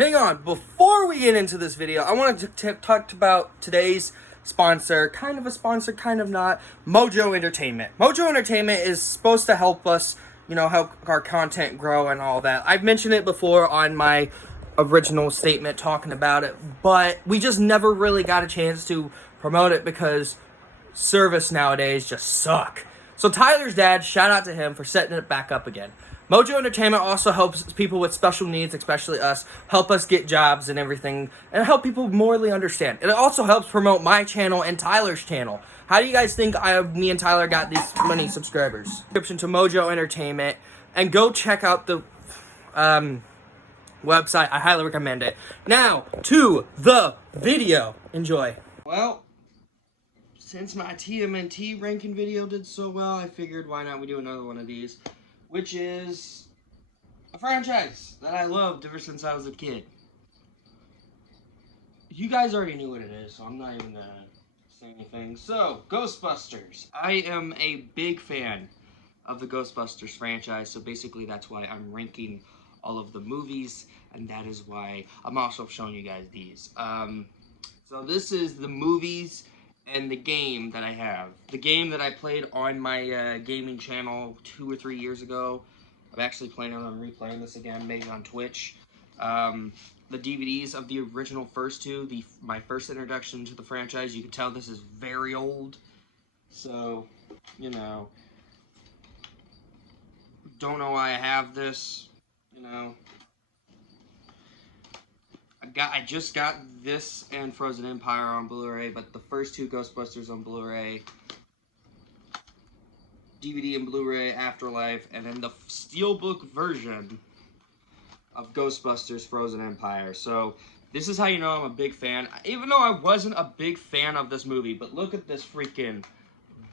Hang on, before we get into this video, I wanted to talk about today's sponsor, kind of a sponsor, kind of not, Mojo Entertainment. Mojo Entertainment is supposed to help us, help our content grow and all that. I've mentioned it before on my original statement talking about it, but we just never really got a chance to promote it because service nowadays just suck. So Tyler's dad, shout out to him for setting it back up again. Mojo Entertainment also helps people with special needs, especially us, help us get jobs and everything, and help people morally understand. It also helps promote my channel and Tyler's channel. How do you guys think me and Tyler got these many subscribers? Subscription to Mojo Entertainment, and go check out the website. I highly recommend it. Now, to the video. Enjoy. Well, since my TMNT ranking video did so well, I figured why not we do another one of these, which is a franchise that I loved ever since I was a kid. You guys already knew what it is, so I'm not even gonna say anything. So, Ghostbusters. I am a big fan of the Ghostbusters franchise, so basically that's why I'm ranking all of the movies, and that is why I'm also showing you guys these. So this is the movies and the game that I have. The game that I played on my gaming channel 2 or 3 years ago. I'm actually planning on replaying this again, maybe on Twitch. The DVDs of the original first two, my first introduction to the franchise. You can tell this is very old. So, don't know why I have this, I just got this and Frozen Empire on Blu-ray, but the first two Ghostbusters on Blu-ray, DVD and Blu-ray, Afterlife, and then the Steelbook version of Ghostbusters Frozen Empire. So this is how you know I'm a big fan, even though I wasn't a big fan of this movie. But look at this freaking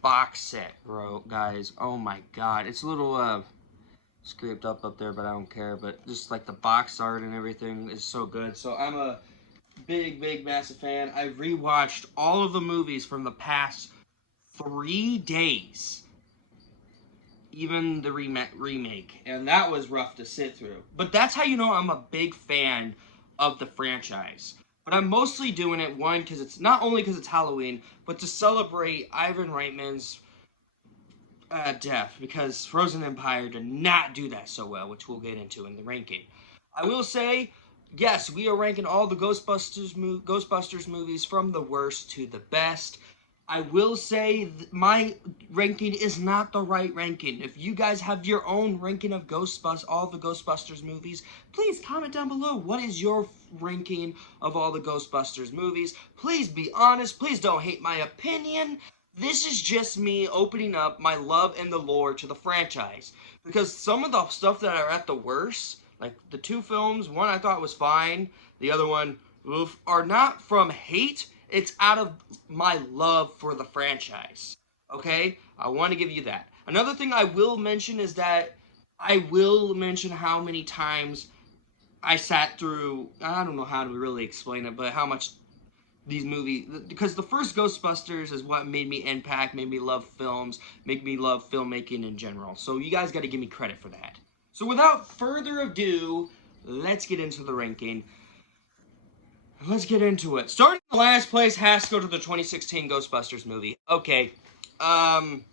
box set, bro, guys. Oh my god, it's a little scraped up there, but I don't care. But just like the box art and everything is so good. So I'm a big massive fan. I rewatched all of the movies from the past 3 days, even the remake, and that was rough to sit through. But that's how you know I'm a big fan of the franchise. But I'm mostly doing it, one, because it's not only because it's Halloween, but to celebrate Ivan Reitman's death, because Frozen Empire did not do that so well, which we'll get into in the ranking. I will say, yes, we are ranking all the Ghostbusters movies from the worst to the best. I will say my ranking is not the right ranking. If you guys have your own ranking of all the Ghostbusters movies, please comment down below. What is your ranking of all the Ghostbusters movies? Please be honest. Please don't hate my opinion. This is just me opening up my love and the lore to the franchise. Because some of the stuff that are at the worst, like the two films, one I thought was fine, the other one, oof, are not from hate. It's out of my love for the franchise. Okay? I want to give you that. Another thing I will mention is that I will mention how many times I sat through, I don't know how to really explain it, but how much these movies, because the first Ghostbusters is what made me impact, made me love films, made me love filmmaking in general. So you guys got to give me credit for that. So without further ado, let's get into the ranking. Let's get into it. Starting in last place has to go to the 2016 Ghostbusters movie. Okay, I'm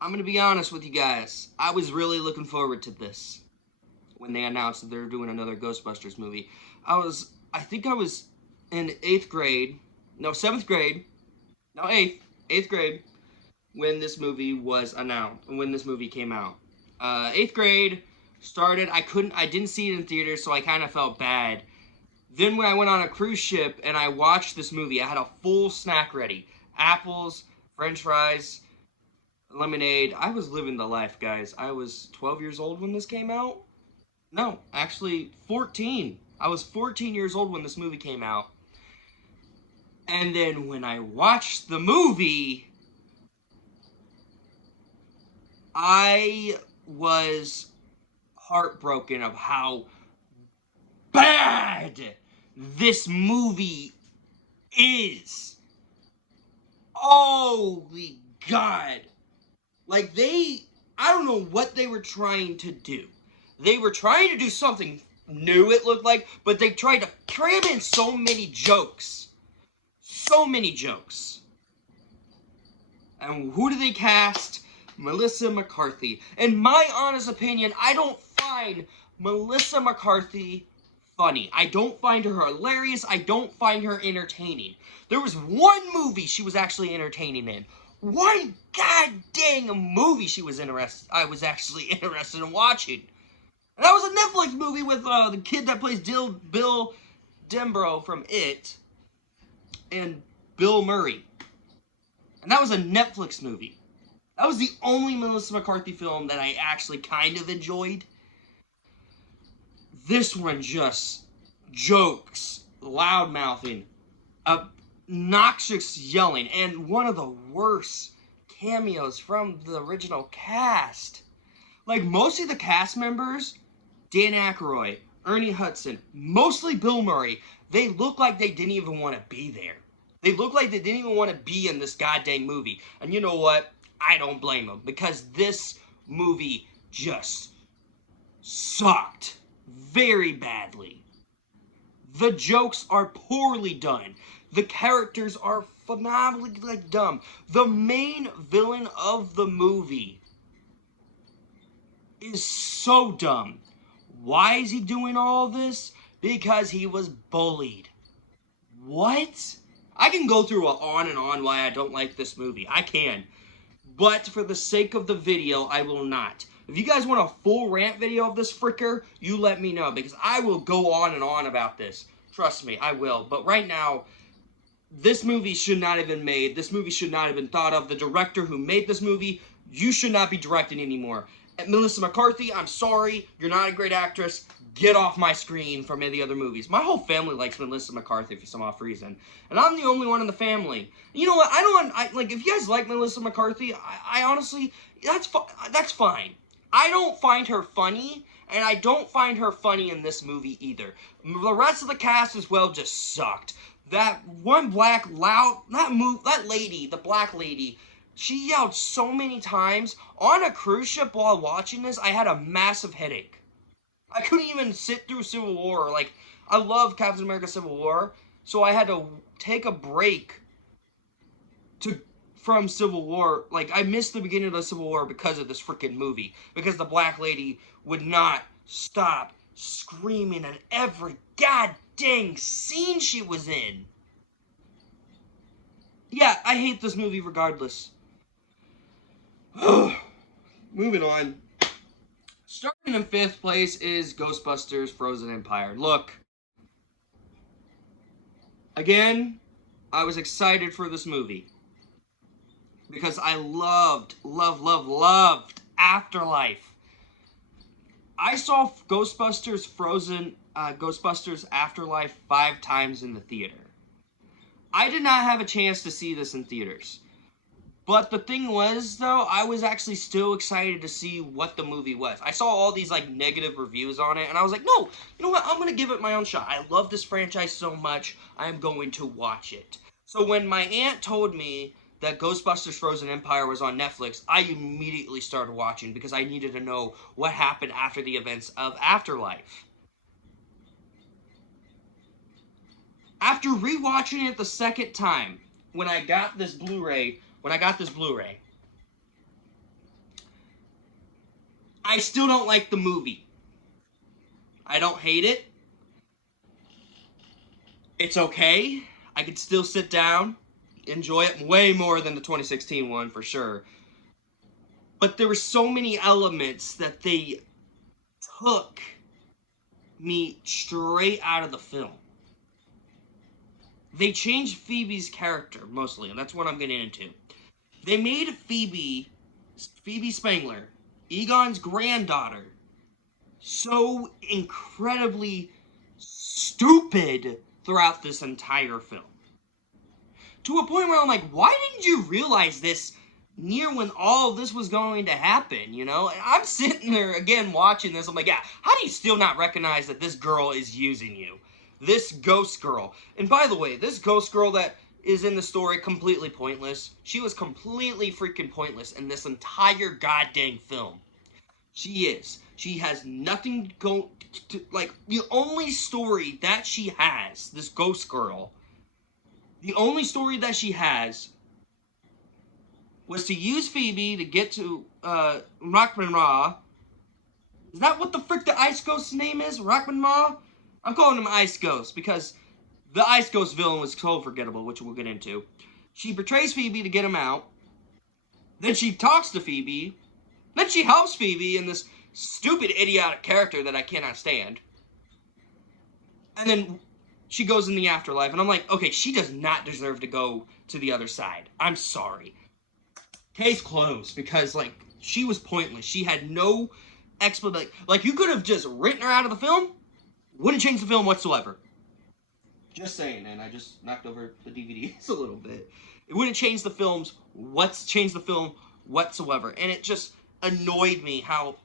gonna be honest with you guys. I was really looking forward to this when they announced that they were doing another Ghostbusters movie. I think I was in 8th grade, no, 7th grade, no, 8th grade, when this movie was announced, when this movie came out. 8th grade started, I didn't see it in theaters, so I kind of felt bad. Then when I went on a cruise ship and I watched this movie, I had a full snack ready. Apples, french fries, lemonade. I was living the life, guys. I was 12 years old when this came out. No, actually 14. I was 14 years old when this movie came out. And then when I watched the movie, I was heartbroken of how bad this movie is. Holy God. Like I don't know what they were trying to do. They were trying to do something new, it looked like, but they tried to cram in so many jokes. So many jokes. And who do they cast? Melissa McCarthy. In my honest opinion, I don't find Melissa McCarthy funny. I don't find her hilarious. I don't find her entertaining. There was one movie she was actually entertaining in. One goddamn movie I was actually interested in watching. And that was a Netflix movie with the kid that plays Bill Denbrough from It and Bill Murray. And that was a Netflix movie. That was the only Melissa McCarthy film that I actually kind of enjoyed. This one just jokes, loud-mouthing, obnoxious yelling, and one of the worst cameos from the original cast. Like, most of the cast members, Dan Aykroyd, Ernie Hudson, mostly Bill Murray, they look like they didn't even want to be there. They look like they didn't even want to be in this goddamn movie. And you know what? I don't blame them, because this movie just sucked very badly. The jokes are poorly done. The characters are phenomenally dumb. The main villain of the movie is so dumb. Why is he doing all this? Because he was bullied. What? I can go through on and on why I don't like this movie. I can. But for the sake of the video, I will not. If you guys want a full rant video of this fricker, you let me know, because I will go on and on about this. Trust me, I will. But right now, this movie should not have been made. This movie should not have been thought of. The director who made this movie, you should not be directing anymore. And Melissa McCarthy, I'm sorry, you're not a great actress. Get off my screen from any other movies. My whole family likes Melissa McCarthy for some off reason. And I'm the only one in the family. You know what? Like, if you guys like Melissa McCarthy, I honestly, that's fine. I don't find her funny, and I don't find her funny in this movie either. The rest of the cast as well just sucked. That one that lady, the black lady, she yelled so many times. On a cruise ship while watching this, I had a massive headache. I couldn't even sit through Civil War. Like, I love Captain America Civil War, so I had to take a break from Civil War. Like, I missed the beginning of the Civil War because of this freaking movie. Because the black lady would not stop screaming at every goddamn scene she was in. Yeah, I hate this movie regardless. Moving on. Starting in 5th place is Ghostbusters Frozen Empire. Look. Again, I was excited for this movie. Because I loved Afterlife. I saw Ghostbusters Afterlife 5 times in the theater. I did not have a chance to see this in theaters. But the thing was, though, I was actually still excited to see what the movie was. I saw all these, like, negative reviews on it, and I was like, no, you know what, I'm going to give it my own shot. I love this franchise so much, I'm going to watch it. So when my aunt told me that Ghostbusters Frozen Empire was on Netflix, I immediately started watching because I needed to know what happened after the events of Afterlife. After rewatching it the second time, when I got this Blu-ray, I still don't like the movie. I don't hate it. It's okay. I could still sit down, enjoy it way more than the 2016 one, for sure. But there were so many elements that they took me straight out of the film. They changed Phoebe's character, mostly, and that's what I'm getting into. They made Phoebe Spangler, Egon's granddaughter, so incredibly stupid throughout this entire film. To a point where I'm like, why didn't you realize this near when all of this was going to happen, you know? And I'm sitting there, again, watching this, I'm like, yeah, how do you still not recognize that this girl is using you? This ghost girl. And by the way, this ghost girl that is in the story, completely pointless. She was completely freaking pointless in this entire goddamn film. She is. She has nothing to go to, like, the only story that she has, this ghost girl, the only story that she has was to use Phoebe to get to, Rockman Ra. Is that what the frick the Ice Ghost's name is? Rockman Ra? I'm calling him Ice Ghost because the Ice Ghost villain was so forgettable, which we'll get into. She betrays Phoebe to get him out. Then she talks to Phoebe. Then she helps Phoebe in this stupid, idiotic character that I cannot stand. And then she goes in the afterlife, and I'm like, okay, she does not deserve to go to the other side. I'm sorry. Case closed, because, like, she was pointless. She had no explanation. Like, you could have just written her out of the film. Wouldn't change the film whatsoever. Just saying, and I just knocked over the DVDs a little bit. It wouldn't change the film whatsoever. And it just annoyed me how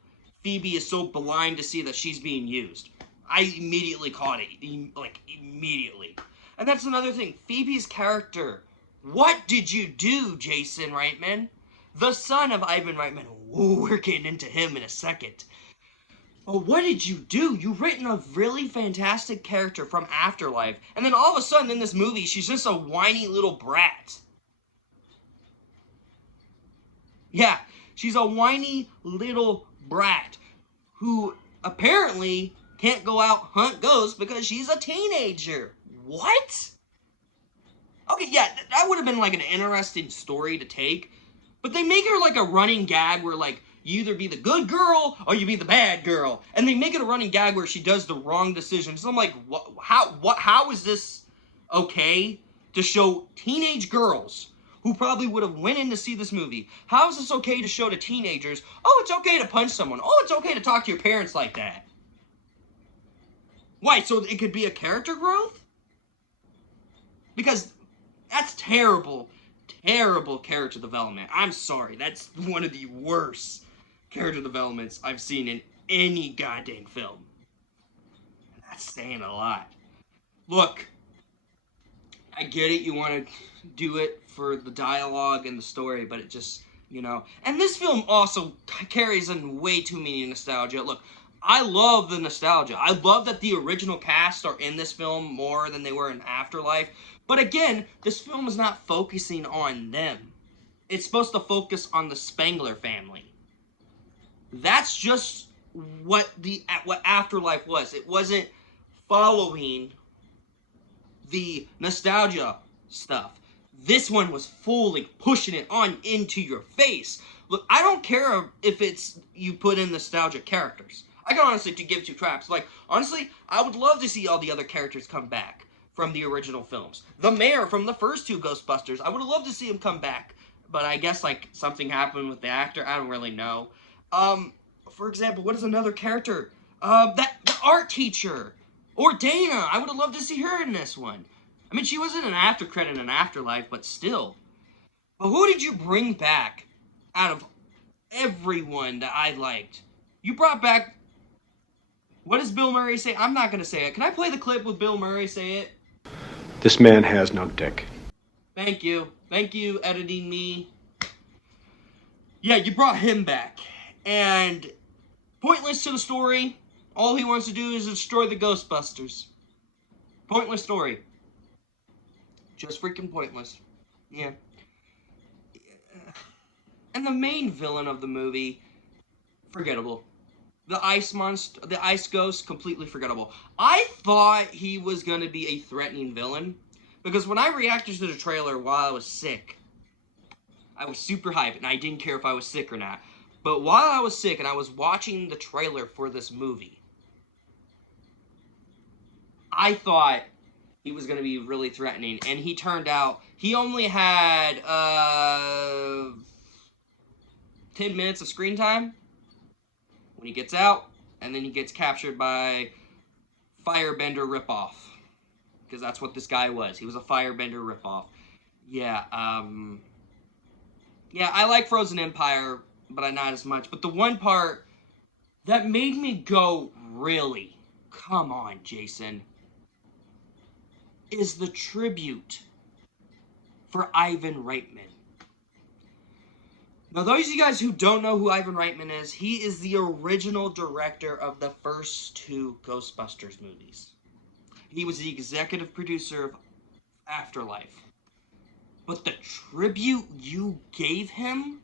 Phoebe is so blind to see that she's being used. I immediately caught it. Like, immediately. And that's another thing. Phoebe's character. What did you do, Jason Reitman? The son of Ivan Reitman. Ooh, we're getting into him in a second. But what did you do? You've written a really fantastic character from Afterlife, and then all of a sudden in this movie, she's just a whiny little brat. Yeah, she's a whiny little brat who apparently can't go out hunt ghosts because she's a teenager. What? Okay, yeah, that would have been like an interesting story to take, but they make her like a running gag where, like, you either be the good girl or you be the bad girl. And they make it a running gag where she does the wrong decision. So I'm like, how is this okay to show teenage girls who probably would have went in to see this movie? How is this okay to show to teenagers, oh, it's okay to punch someone. Oh, it's okay to talk to your parents like that. Why, so it could be a character growth? Because that's terrible, terrible character development. I'm sorry, that's one of the worst character developments I've seen in any goddamn film. That's saying a lot. Look, I get it, you want to do it for the dialogue and the story, but it just, you know. And this film also carries in way too many nostalgia. Look, I love the nostalgia. I love that the original cast are in this film more than they were in Afterlife. But again, this film is not focusing on them. It's supposed to focus on the Spengler family. That's just what Afterlife was. It wasn't following the nostalgia stuff. This one was fully pushing it on into your face. Look, I don't care if it's you put in nostalgic characters. I can honestly give two craps. Like, honestly, I would love to see all the other characters come back from the original films. The mayor from the first two Ghostbusters, I would have loved to see him come back. But I guess, like, something happened with the actor. I don't really know. For example, what is another character? The art teacher. Or Dana. I would have loved to see her in this one. I mean, she wasn't an after credit in Afterlife, but still. But who did you bring back out of everyone that I liked? You brought back... What does Bill Murray say? I'm not going to say it. Can I play the clip with Bill Murray say it? This man has no dick. Thank you. Thank you, editing me. Yeah, you brought him back. And pointless to the story. All he wants to do is destroy the Ghostbusters. Pointless story. Just freaking pointless. Yeah. And the main villain of the movie, forgettable. The ice monster, the ice ghost, completely forgettable. I thought he was going to be a threatening villain. Because when I reacted to the trailer while I was sick, I was super hyped, and I didn't care if I was sick or not. But while I was sick and I was watching the trailer for this movie, I thought he was going to be really threatening. And he turned out, he only had 10 minutes of screen time when he gets out, and then he gets captured by Firebender ripoff. Because that's what this guy was. He was a Firebender ripoff. Yeah, yeah, I like Frozen Empire, but not as much. But the one part that made me go, really? Come on, Jason. Is the tribute for Ivan Reitman. Now, those of you guys who don't know who Ivan Reitman is, he is the original director of the first 2 Ghostbusters movies. He was the executive producer of Afterlife. But the tribute you gave him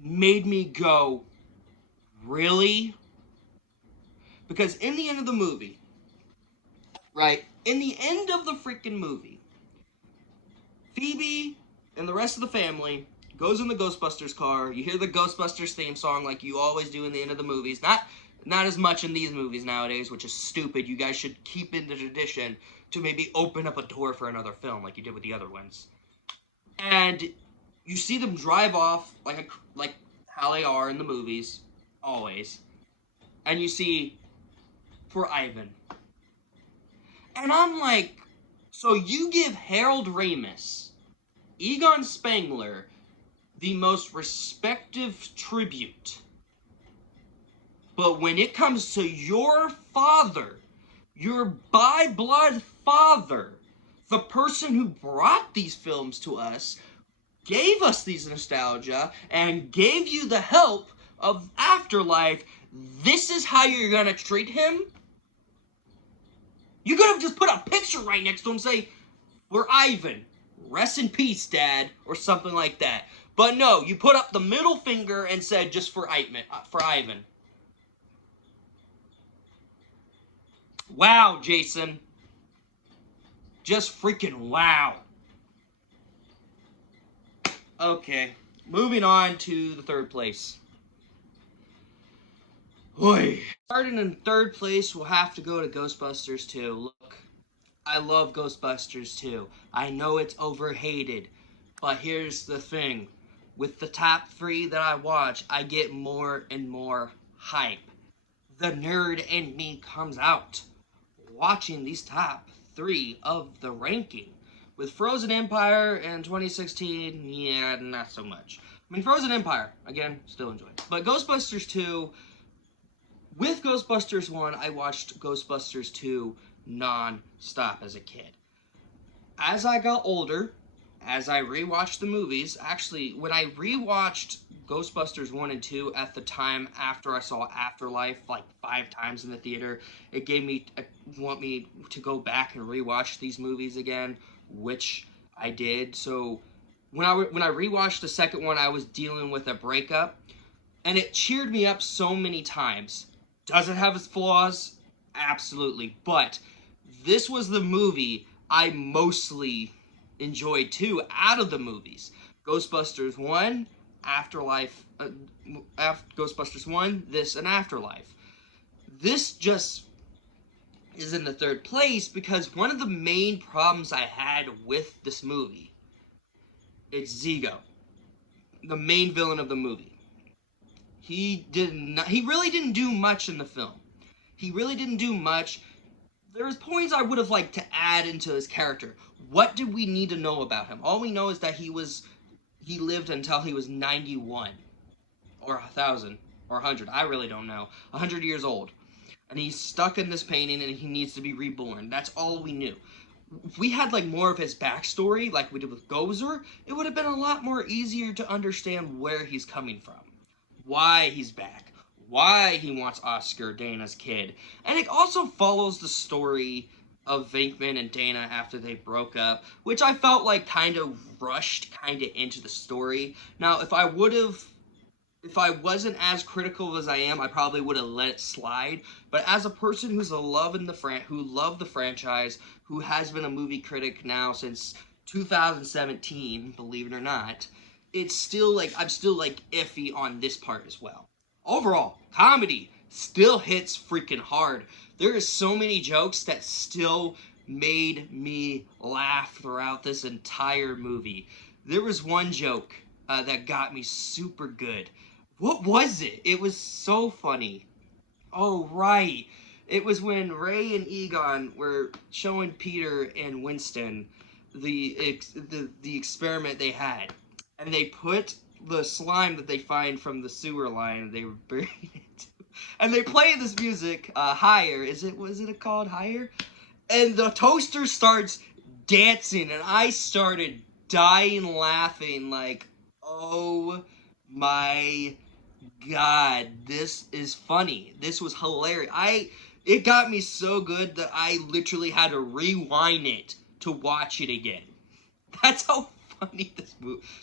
made me go, really? Because in the end of the movie, right, in the end of the freaking movie, Phoebe and the rest of the family goes in the Ghostbusters car. You hear the Ghostbusters theme song like you always do in the end of the movies. Not as much in these movies nowadays, which is stupid. You guys should keep in the tradition to maybe open up a door for another film like you did with the other ones. And you see them drive off like how they are in the movies, always. And you see, for Ivan. And I'm like, so you give Harold Ramis, Egon Spengler, the most respective tribute. But when it comes to your father, your by-blood father, the person who brought these films to us, gave us these nostalgia, and gave you the help of Afterlife, this is how you're gonna treat him? You could have just put a picture right next to him, say, "For Ivan, rest in peace, Dad," or something like that. But no, you put up the middle finger and said, "Just for Ivan." Wow, Jason. Just freaking wow. Okay, moving on to the 3rd place. Oy. Starting in 3rd place, we'll have to go to Ghostbusters 2. Look, I love Ghostbusters 2. I know it's overhated, but here's the thing. With the top 3 that I watch, I get more and more hype. The nerd in me comes out watching these top 3 of the ranking. With Frozen Empire in 2016, yeah, not so much. I mean, Frozen Empire, again, still enjoy it. But Ghostbusters 2, with Ghostbusters 1, I watched Ghostbusters 2 non-stop as a kid. As I got older, as I rewatched the movies, actually, when I rewatched Ghostbusters 1 and 2 at the time after I saw Afterlife like 5 times in the theater, it gave me, want me to go back and rewatch these movies again, which I did. So when I rewatched the second one, I was dealing with a breakup, and it cheered me up so many times. Does it have its flaws? Absolutely. But this was the movie I mostly enjoyed too out of the movies. Ghostbusters 1, Afterlife, Ghostbusters 1, this, and Afterlife. This just is in the 3rd place because one of the main problems I had with this movie, it's Zigo, the main villain of the movie. He really didn't do much in the film. He really didn't do much. There's points I would have liked to add into his character. What did we need to know about him? All we know is that he lived until he was 91. Or 1,000. Or 100. I really don't know. 100 years old. And he's stuck in this painting and he needs to be reborn. That's all we knew. If we had like more of his backstory, like we did with Gozer, it would have been a lot more easier to understand where he's coming from. Why he's back, why he wants Oscar, Dana's kid. And it also follows the story of Venkman and Dana after they broke up, which I felt like kind of rushed kind of into the story. Now, if I wasn't as critical as I am, I probably would have let it slide. But as a person who loved the franchise, who has been a movie critic now since 2017, believe it or not, it's still like, I'm still like iffy on this part as well. Overall, comedy still hits freaking hard. There is so many jokes that still made me laugh throughout this entire movie. There was one joke that got me super good. What was it? It was so funny. Oh, right. It was when Ray and Egon were showing Peter and Winston the experiment they had. And they put the slime that they find from the sewer line, they were burying it. And they play this music, Higher. Was it called Higher? And the toaster starts dancing, and I started dying laughing like, Oh my God, this is funny. This was hilarious. It got me so good that I literally had to rewind it to watch it again. That's how funny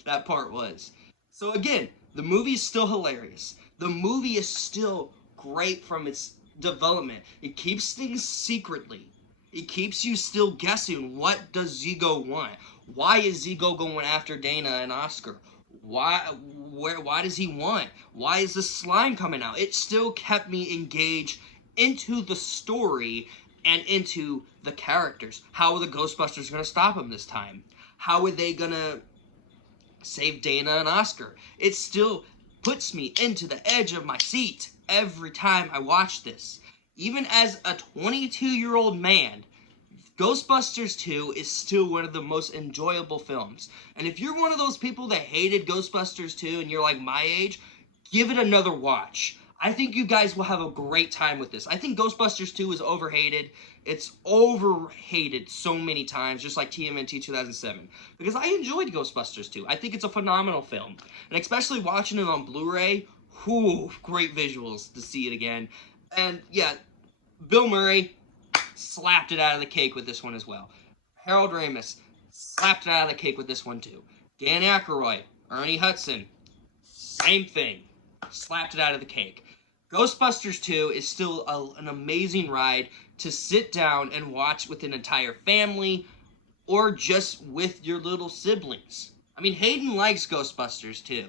that part was. So again, the movie is still hilarious. The movie is still great from its development. It keeps things secretly. It keeps you still guessing, what does Zigo want? Why is Zigo going after Dana and Oscar? Why does he want? Why is the slime coming out? It still kept me engaged into the story and into the characters. How are the Ghostbusters going to stop him this time? How are they going to save Dana and Oscar? It still puts me into the edge of my seat every time I watch this. Even as a 22-year-old man, Ghostbusters 2 is still one of the most enjoyable films. And if you're one of those people that hated Ghostbusters 2 and you're like my age, give it another watch. I think you guys will have a great time with this. I think Ghostbusters 2 is overhated. It's overhated so many times, just like TMNT 2007. Because I enjoyed Ghostbusters 2. I think it's a phenomenal film. And especially watching it on Blu-ray, whoo, great visuals to see it again. And yeah, Bill Murray slapped it out of the cake with this one as well. Harold Ramis slapped it out of the cake with this one too. Dan Aykroyd, Ernie Hudson, same thing. Slapped it out of the cake. Ghostbusters 2 is still an amazing ride to sit down and watch with an entire family or just with your little siblings. I mean, Hayden likes Ghostbusters 2.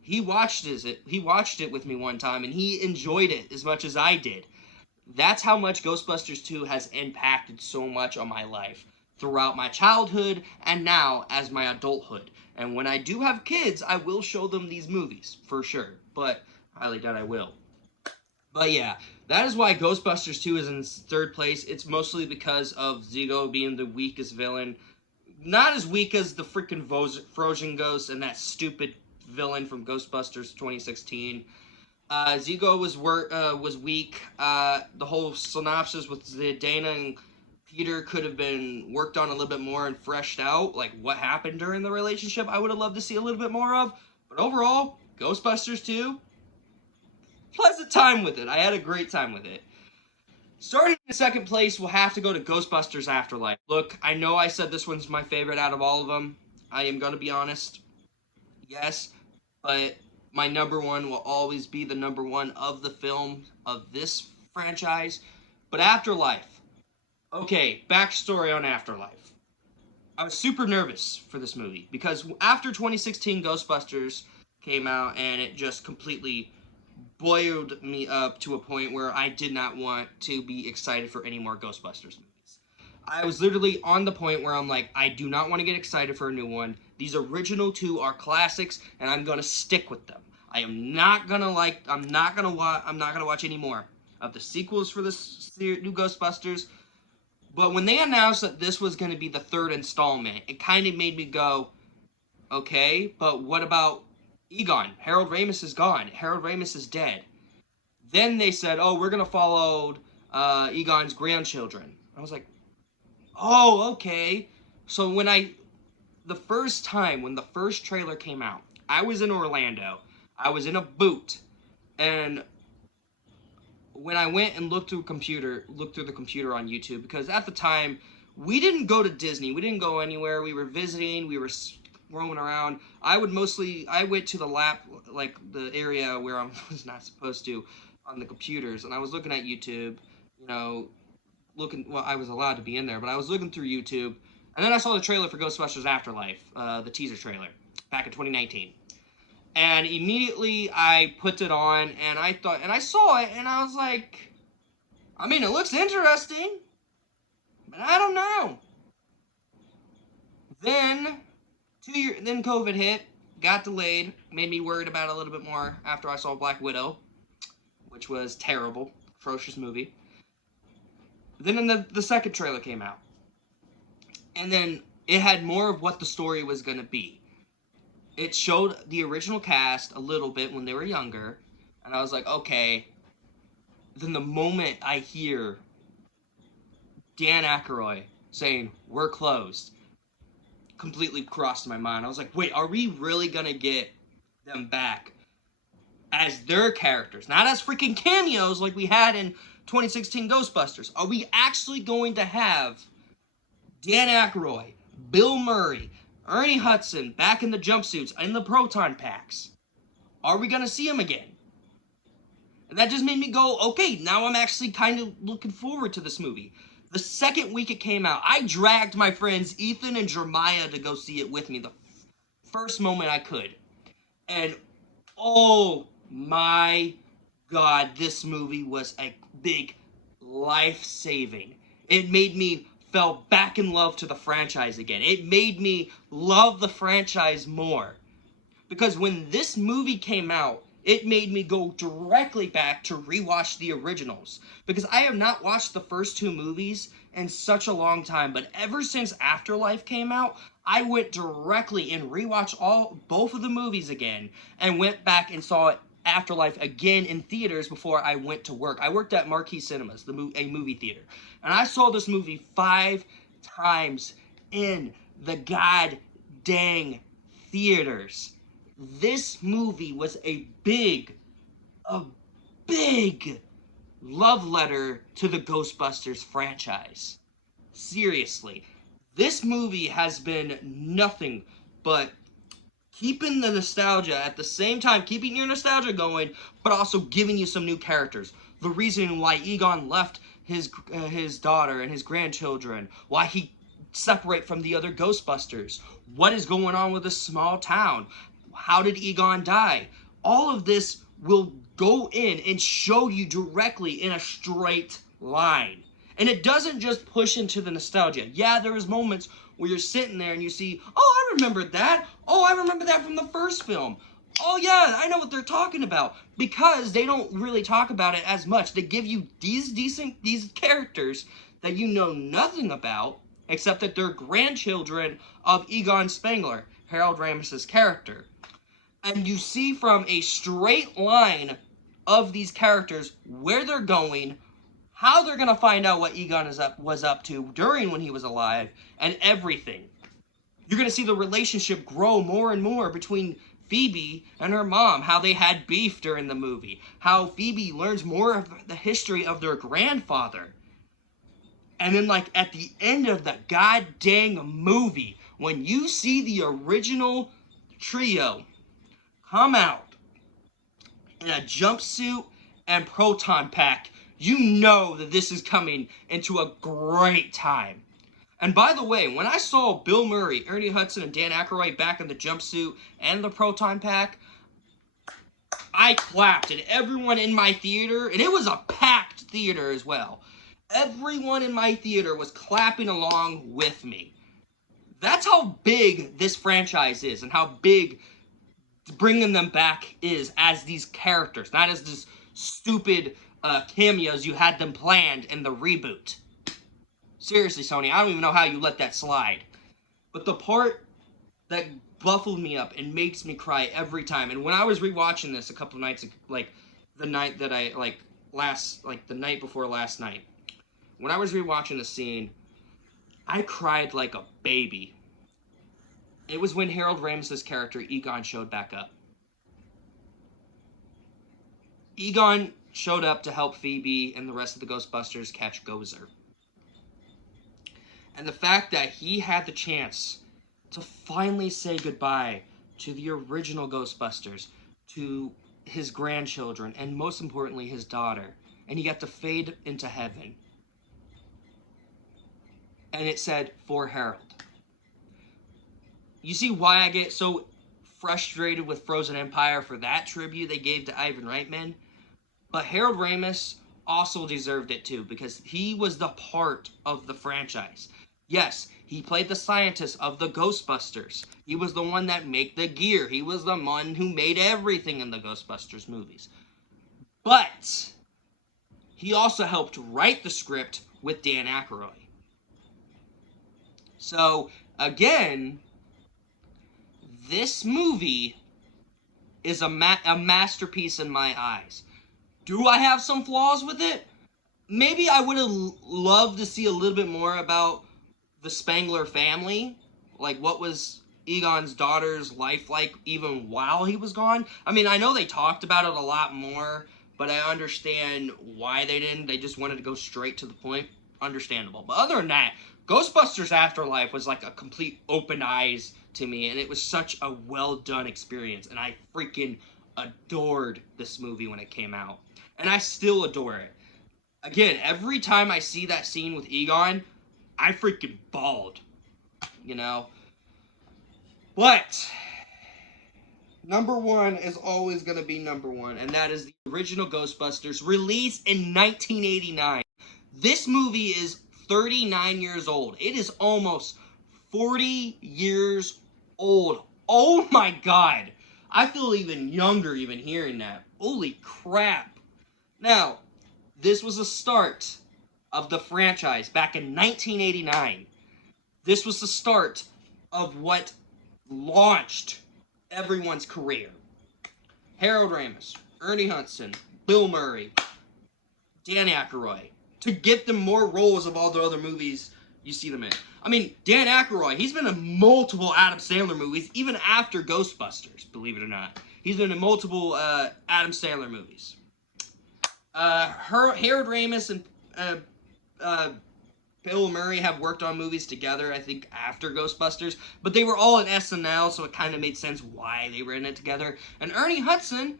He watched it with me one time and he enjoyed it as much as I did. That's how much Ghostbusters 2 has impacted so much on my life throughout my childhood and now as my adulthood. And when I do have kids, I will show them these movies, for sure. But highly doubt I will. But yeah, that is why Ghostbusters 2 is in third place. It's mostly because of Zigo being the weakest villain. Not as weak as the freaking Frozen Ghost and that stupid villain from Ghostbusters 2016. Zigo was weak. The whole synopsis with Dana and Peter could have been worked on a little bit more and freshed out. Like, what happened during the relationship, I would have loved to see a little bit more of. But overall, Ghostbusters 2, pleasant time with it. I had a great time with it. Starting in second place, we'll have to go to Ghostbusters Afterlife. Look, I know I said this one's my favorite out of all of them. I am going to be honest. Yes, but my number one will always be the number one of the film of this franchise. But Afterlife. Okay, backstory on Afterlife. I was super nervous for this movie because after 2016 Ghostbusters came out and it just completely boiled me up to a point where I did not want to be excited for any more Ghostbusters movies. I was literally on the point where I'm like, I do not want to get excited for a new one. These original two are classics, and I'm gonna stick with them. I'm not gonna watch any more of the sequels for this new Ghostbusters. But when they announced that this was gonna be the third installment, it kind of made me go, okay, but what about Egon? Harold Ramis is gone. Harold Ramis is dead. Then they said, oh, we're gonna follow Egon's grandchildren. I was like, oh, okay. So the first time when the first trailer came out, I was in Orlando. I was in a boot, and when I went and looked through the computer on YouTube, because at the time we didn't go to Disney, we didn't go anywhere. We were visiting, we were roaming around. I went to the area where I was not supposed to on the computers, and I was looking at YouTube, I was allowed to be in there, but I was looking through YouTube, and then I saw the trailer for Ghostbusters Afterlife, the teaser trailer, back in 2019. And immediately I put it on, and I saw it, and I was like, I mean, it looks interesting, but I don't know. Then COVID hit, got delayed, made me worried about it a little bit more after I saw Black Widow, which was terrible, atrocious movie. Then the second trailer came out, and then it had more of what the story was going to be. It showed the original cast a little bit when they were younger, and I was like, okay. Then the moment I hear Dan Aykroyd saying, we're closed, completely crossed my mind. I was like, wait, are we really gonna get them back as their characters, not as freaking cameos like we had in 2016 Ghostbusters? Are we actually going to have Dan Aykroyd, Bill Murray, Ernie Hudson back in the jumpsuits, in the proton packs? Are we gonna see them again? And that just made me go, okay, now I'm actually kind of looking forward to this movie. The second week it came out, I dragged my friends Ethan and Jeremiah to go see it with me the first moment I could. And oh my God, this movie was a big life-saving. It made me fell back in love to the franchise again. It made me love the franchise more. Because when this movie came out, it made me go directly back to rewatch the originals. Because I have not watched the first two movies in such a long time, but ever since Afterlife came out, I went directly and rewatched both of the movies again, and went back and saw Afterlife again in theaters before I went to work. I worked at Marquee Cinemas, a movie theater, and I saw this movie 5 times in the god dang theaters. This movie was a big love letter to the Ghostbusters franchise. Seriously, this movie has been nothing but keeping the nostalgia at the same time, keeping your nostalgia going, but also giving you some new characters. The reason why Egon left his daughter and his grandchildren, why he separate from the other Ghostbusters, what is going on with this small town, how did Egon die? All of this will go in and show you directly in a straight line. And it doesn't just push into the nostalgia. Yeah, there is moments where you're sitting there and you see, oh, I remember that. Oh, I remember that from the first film. Oh, yeah, I know what they're talking about. Because they don't really talk about it as much. They give you these characters that you know nothing about, except that they're grandchildren of Egon Spengler, Harold Ramis's character. And you see from a straight line of these characters where they're going, how they're going to find out what Egon was up to during when he was alive, and everything. You're going to see the relationship grow more and more between Phoebe and her mom, how they had beef during the movie, how Phoebe learns more of the history of their grandfather. And then, like, at the end of the goddamn movie, when you see the original trio come out in a jumpsuit and proton pack, you know that this is coming into a great time. And by the way, when I saw Bill Murray, Ernie Hudson, and Dan Aykroyd back in the jumpsuit and the proton pack, I clapped, and everyone in my theater, and it was a packed theater as well, everyone in my theater was clapping along with me. That's how big this franchise is, and how big bringing them back is as these characters, not as this stupid cameos you had them planned in the reboot. Seriously, Sony, I don't even know how you let that slide. But the part that buffled me up and makes me cry every time, and when I was rewatching this a couple nights, like the night that the night before last night, when I was rewatching the scene, I cried like a baby. It was when Harold Ramis's character, Egon, showed back up. Egon showed up to help Phoebe and the rest of the Ghostbusters catch Gozer. And the fact that he had the chance to finally say goodbye to the original Ghostbusters, to his grandchildren, and most importantly, his daughter. And he got to fade into heaven. And it said, for Harold. You see why I get so frustrated with Frozen Empire for that tribute they gave to Ivan Reitman? But Harold Ramis also deserved it too, because he was the part of the franchise. Yes, he played the scientist of the Ghostbusters. He was the one that made the gear. He was the one who made everything in the Ghostbusters movies. But he also helped write the script with Dan Aykroyd. So, again, this movie is a masterpiece in my eyes. Do I have some flaws with it? Maybe I would have loved to see a little bit more about the Spengler family, Like, what was Egon's daughter's life like even while he was gone? I mean, I know they talked about it a lot more, but I understand why they didn't. They just wanted to go straight to the point. Understandable. But other than that, Ghostbusters Afterlife was like a complete open eyes to me, and it was such a well done experience, and I freaking adored this movie when it came out. And I still adore it. Again, every time I see that scene with Egon, I freaking bawled, you know? But number one is always going to be number one, and that is the original Ghostbusters, released in 1989. This movie is 39 years old. It is almost 40 years old. Oh my god. I feel even younger even hearing that. Holy crap. Now, this was the start of the franchise back in 1989. This was the start of what launched everyone's career. Harold Ramis, Ernie Hudson, Bill Murray, Dan Aykroyd, to give them more roles of all the other movies you see them in. I mean, Dan Aykroyd, he's been in multiple Adam Sandler movies, even after Ghostbusters, believe it or not. He's been in multiple Adam Sandler movies. Harold Ramis and Bill Murray have worked on movies together, I think, after Ghostbusters, but they were all in SNL, so it kind of made sense why they were in it together. And Ernie Hudson,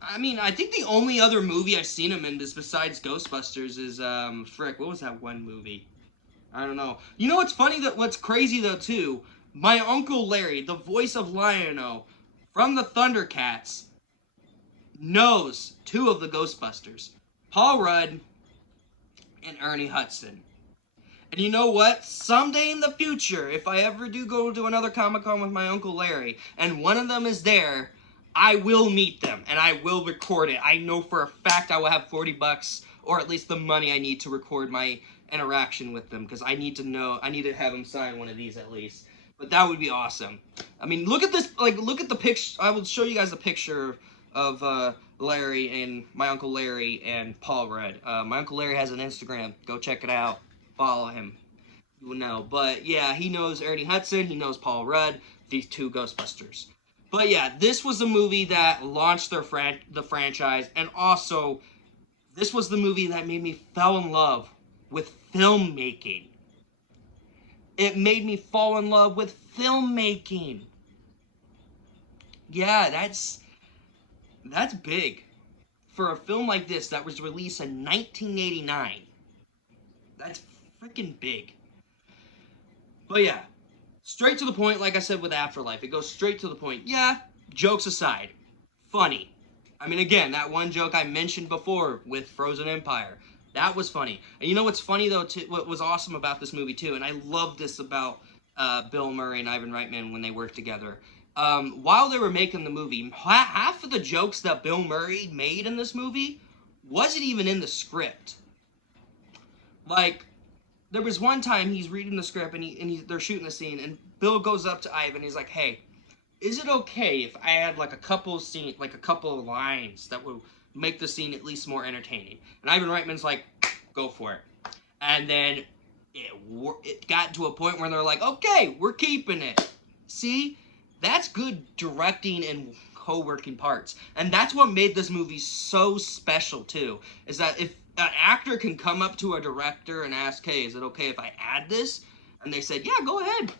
I mean, I think the only other movie I've seen him in besides Ghostbusters is, what was that one movie? I don't know. You know what's funny, what's crazy though, too? My Uncle Larry, the voice of Lion-O from the Thundercats, knows two of the Ghostbusters. Paul Rudd and Ernie Hudson. And you know what? Someday in the future, if I ever do go to another Comic-Con with my Uncle Larry, and one of them is there, I will meet them, and I will record it. I know for a fact I will have $40, or at least the money I need to record my interaction with them, because I need to have them sign one of these at least. But that would be awesome. I mean, look at this, look at the picture. I will show you guys a picture of Larry and my Uncle Larry and Paul Rudd. My Uncle Larry has an Instagram. Go check it out. Follow him. You will know. But yeah, he knows Ernie Hudson. He knows Paul Rudd. These two Ghostbusters. But yeah, this was the movie that launched the franchise. And also, this was the movie that made me fall in love with filmmaking. It made me fall in love with filmmaking. Yeah, that's big. For a film like this that was released in 1989. That's freaking big. But yeah, straight to the point, like I said with Afterlife. It goes straight to the point. Yeah, jokes aside. Funny. I mean, again, that one joke I mentioned before with Frozen Empire. That was funny. And you know what's funny, though, what was awesome about this movie, too, and I love this about Bill Murray and Ivan Reitman when they worked together. While they were making the movie, half of the jokes that Bill Murray made in this movie wasn't even in the script. Like, there was one time he's reading the script and they're shooting the scene, and Bill goes up to Ivan. He's like, "Hey, is it okay if I add like a couple of lines that will make the scene at least more entertaining?" And Ivan Reitman's like, "Go for it." And then it got to a point where they're like, "Okay, we're keeping it." See, that's good directing and co-working parts, and that's what made this movie so special too. Is that if an actor can come up to a director and ask, "Hey, is it okay if I add this?" And they said, "Yeah, go ahead."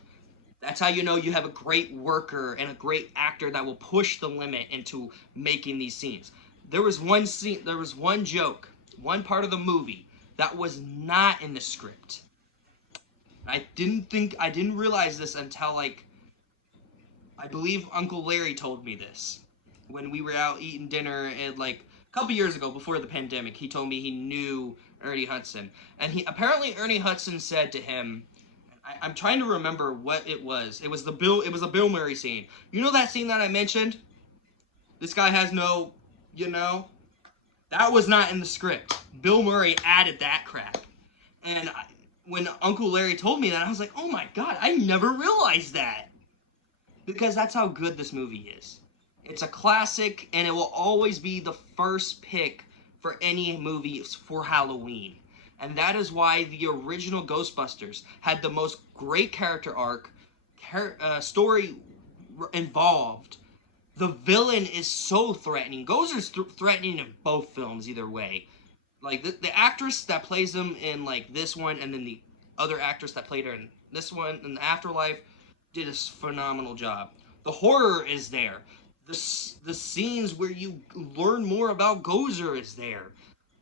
That's how you know you have a great worker and a great actor that will push the limit into making these scenes. There was one joke, one part of the movie that was not in the script. I didn't realize this until, like, I believe Uncle Larry told me this. When we were out eating dinner and, like, a couple years ago before the pandemic, he told me he knew Ernie Hudson. And apparently Ernie Hudson said to him, I'm trying to remember what it was. It was a Bill Murray scene. You know that scene that I mentioned? This guy has no, that was not in the script. Bill Murray added that crap. And when Uncle Larry told me that, I was like, "Oh my god, I never realized that." Because that's how good this movie is. It's a classic, and it will always be the first pick for any movie for Halloween. And that is why the original Ghostbusters had the most great character arc, story involved. The villain is so threatening. Gozer's threatening in both films either way. Like, the actress that plays him in, like, this one, and then the other actress that played her in this one, in the Afterlife, did a phenomenal job. The horror is there. The scenes where you learn more about Gozer is there.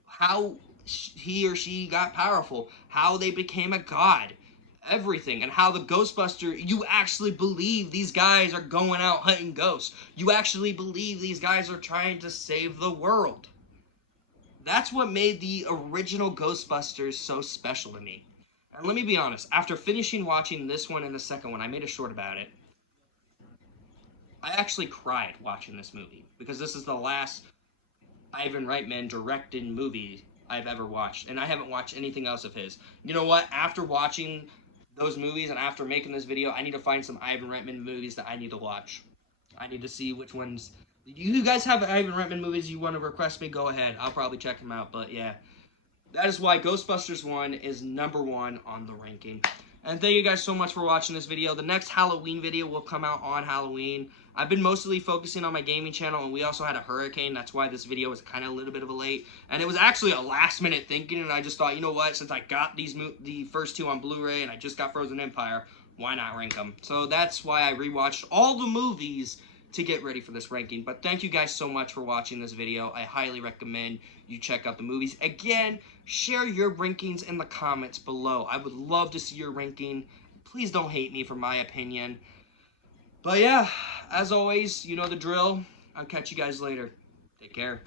How he or she got powerful. How they became a god. Everything. And how the Ghostbuster, you actually believe these guys are going out hunting ghosts. You actually believe these guys are trying to save the world. That's what made the original Ghostbusters so special to me. And let me be honest, after finishing watching this one and the second one, I made a short about it. I actually cried watching this movie, because this is the last Ivan Reitman directed movie I've ever watched, and I haven't watched anything else of his. You know what? After watching those movies and after making this video, I need to find some Ivan Reitman movies that I need to watch. I need to see which ones. You guys have Ivan Reitman movies you want to request me, go ahead. I'll probably check them out, but yeah. That is why Ghostbusters 1 is #1 on the ranking. And thank you guys so much for watching this video. The next Halloween video will come out on Halloween. I've been mostly focusing on my gaming channel, and we also had a hurricane. That's why this video was kind of a little bit of a late. And it was actually a last-minute thinking, and I just thought, you know what? Since I got the first two on Blu-ray, and I just got Frozen Empire, why not rank them? So that's why I rewatched all the movies to get ready for this ranking. But thank you guys so much for watching this video. I highly recommend you check out the movies. Again, share your rankings in the comments below. I would love to see your ranking. Please don't hate me for my opinion. But yeah, as always, you know the drill. I'll catch you guys later. Take care.